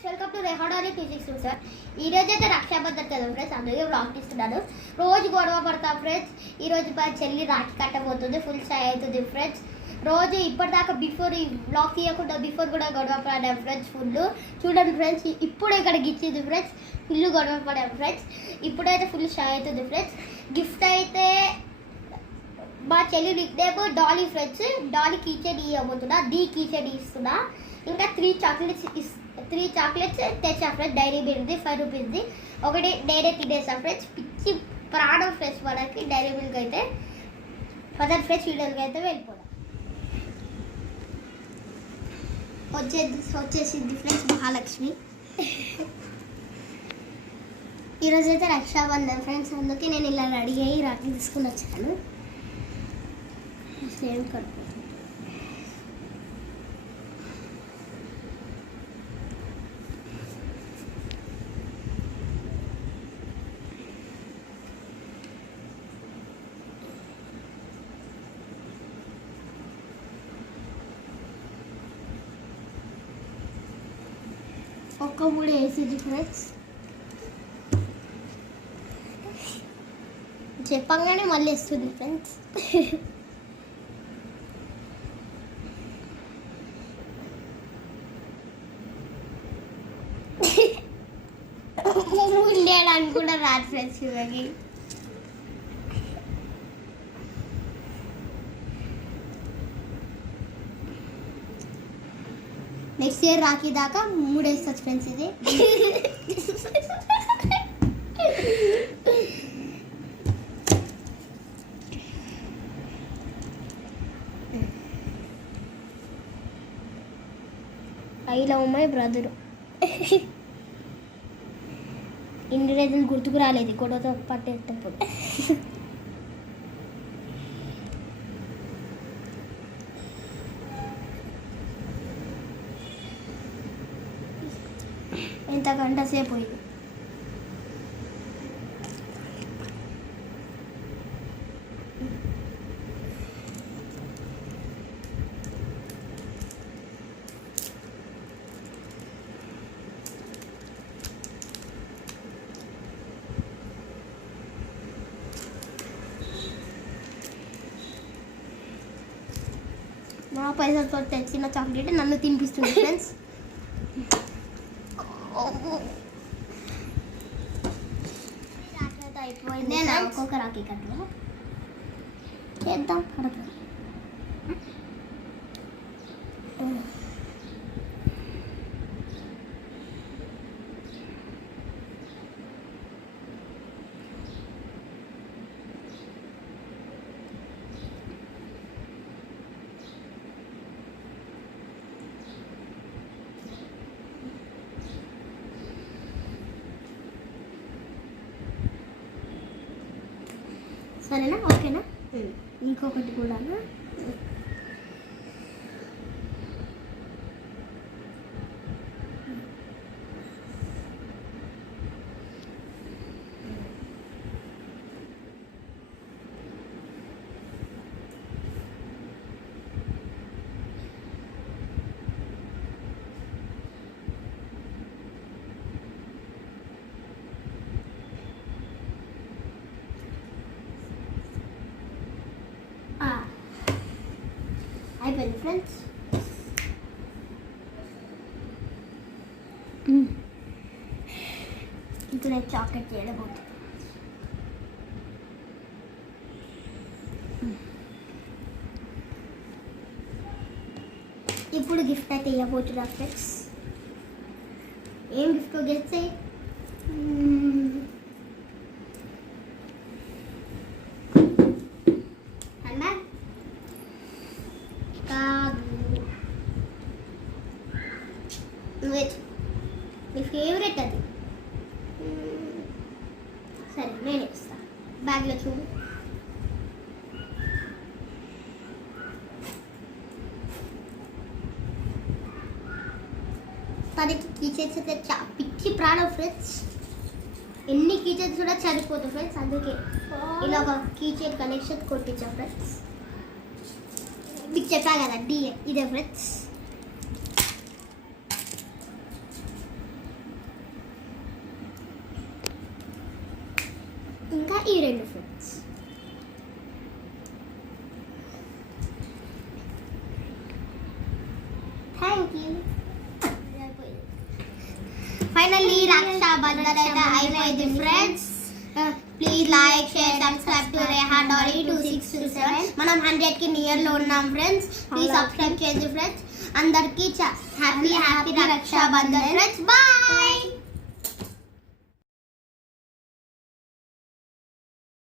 Friends, welcome to రెహాడోని physics sir. ఈ రోజు అయితే రక్షాబంధన్ కదా ఫ్రెండ్స్, అందుకే బ్లాగ్ తీస్తున్నాను. రోజు గొడవ పడతాం ఫ్రెండ్స్. ఈ రోజు మా చెల్లి రాఖీ కట్టబోతుంది, ఫుల్ షై అవుతుంది ఫ్రెండ్స్. రోజు ఇప్పటిదాకా బిఫోర్ ఈ బ్లాగ్ తీయకుండా బిఫోర్ కూడా గొడవ పడాం ఫ్రెండ్స్ ఫుల్. చూడండి ఫ్రెండ్స్, ఇప్పుడు ఇక్కడ గిచ్చింది ఫ్రెండ్స్, ఫుల్ గొడవ పడాం ఫ్రెండ్స్. ఇప్పుడైతే ఫుల్ షై అవుతుంది ఫ్రెండ్స్. గిఫ్ట్ అయితే మా చెల్లి nickname Dolly friends. Dolly keychain ఇవ్వబోతున్నా, కీచెన్ ఇస్తున్నా. ఇంకా 3 చాక్లెట్స్ తెచ్చా ఫ్రెండ్స్. డైరీ మిల్క్ది 5 రూపీస్ది ఒకటి నేనే తినేసా ఫ్రెండ్స్. పిచ్చి ప్రాణం ఫ్రెండ్స్ మనకి డైరీ మిల్క్ అయితే. పదర్ ఫ్రెండ్స్ వీడియోకి అయితే వెళ్ళిపోదాం. వచ్చేసింది ఫ్రెండ్స్ మహాలక్ష్మి. ఈరోజు అయితే రక్షాబంధన్ ఫ్రెండ్స్, అందుకే నేను ఇలా రెడీ అయ్యి రాఖీ తీసుకుని వచ్చాను. సేమ్ కడుపు ఒక్క మూడు వేసింది ఫ్రెండ్స్. చెప్పంగానే మళ్ళీ వేస్తుంది ఫ్రెండ్స్. ఉండేయడానికి కూడా రాదు ఫ్రెండ్స్ ఇవన్నీ. నెక్స్ట్ ఇయర్ రాఖీ దాకా 3 వేస్తుంది ఫ్రెండ్స్. ఇది ఐ లవ్ మై బ్రదరు. ఇన్ని రోజులు గుర్తుకు రాలేదు గొడవతో పట్టేటప్పుడు. ఎంత గంట సేపు ఇది. నా పైసలతో తెచ్చిన చాక్లెట్ నన్ను తినిపిస్తుంది ఫ్రెండ్స్. అయిపోయింది. ఒక్కొక్క రాఖీ కట్టు చేద్దాం. కడతాం సరేనా? ఓకేనా? ఇంకొకటి కూడా అయిపోయింది ఫ్రెండ్స్. ఇప్పుడు నేను చాక్లెట్ చేయబోతున్నాను. ఇప్పుడు గిఫ్ట్ అయితే ఇవ్వబోతున్నా ఫ్రెండ్స్. ఏం గిఫ్ట్ గెస్ట్ చేయి. మీ ఫేవరెట్ అది. సరే నేను ఇస్తాను. బ్యాగ్లో చూడు. తనకి కీచెన్స్ అయితే పిచ్చి ప్రాణం ఫ్రెండ్స్. ఎన్ని కీచెన్స్ కూడా చనిపోతాయి ఫ్రెండ్స్, అందుకే ఇలా ఒక కీచెన్ కనెక్షన్ కొట్టించాం ఫ్రెండ్స్. మీకు చెప్పా కదా ఇదే ఫ్రెండ్స్. ఈ 2 friends. Thank you. Finally Rakshabandhan అయితే అయిపోయింది friends. Please like share subscribe to Reha Dolly 2627. మనం 100కి నియర్లో ఉన్నాం ఫ్రెండ్స్. ప్లీజ్ సబ్స్క్రైబ్ చేయండి ఫ్రెండ్స్. అందరికీ హ్యాపీ రక్షాబంధన్ ఫ్రెండ్స్. బాయ్.